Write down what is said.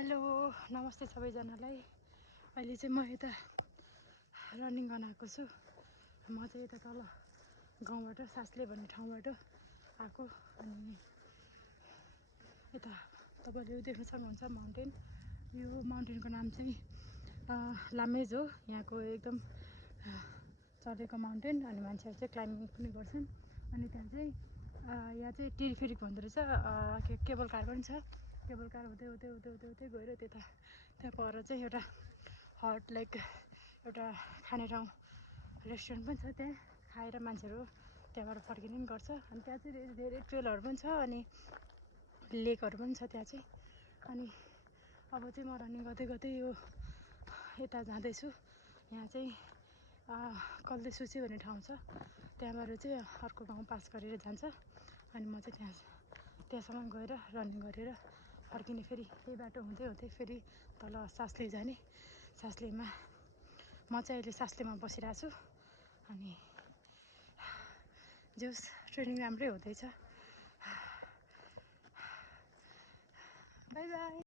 Hello नमस्ते सबैजनालाई। अहिले चाहिँ म यता रनिङ गर्न आएको छु। म चाहिँ यता तल गाउँबाट सास्ले भन्ने ठाउँबाट आएको। अनि यता तपाईँले देख्न सक्नुहुन्छ माउन्टेन। यो माउन्टेनको नाम चाहिँ लामेज हो। यहाँको एकदम चढेको माउन्टेन। अनि मान्छेहरू चाहिँ क्लाइम्बिङ पनि गर्छन्। अनि त्यहाँ चाहिँ यहाँ चाहिँ टेरिफेरिक भन्दो रहेछ। केबल कार पनि छ। केबल कार हुँदै हुँदै हुँदै हुँदै हुँदै गएर त्यहाँ पर चाहिँ एउटा हट लाइक एउटा खाने ठाउँ रेस्टुरेन्ट पनि छ। त्यहाँ खाएर मान्छेहरू त्यहाँबाट फर्किने पनि गर्छ। अनि त्यहाँ चाहिँ धेरै ट्रेलहरू पनि छ अनि लेकहरू पनि छ त्यहाँ चाहिँ। अनि अब चाहिँ म रनिङ गर्दै गर्दै यो यता जाँदैछु। यहाँ चाहिँ कल्देसुसी भन्ने ठाउँ छ। त्यहाँबाट चाहिँ अर्को गाउँ पास गरेर जान्छ। अनि म चाहिँ त्यहाँसम्म गएर रनिङ गरेर फर्किने। फेरि यही बाटो हुँदै हुँदै फेरि तल सास्ले जाने। सास्लेमा म चाहिँ अहिले सास्लेमा बसिरहेको छु। अनि जोस् ट्रेनिङ राम्रै हुँदैछ। By by.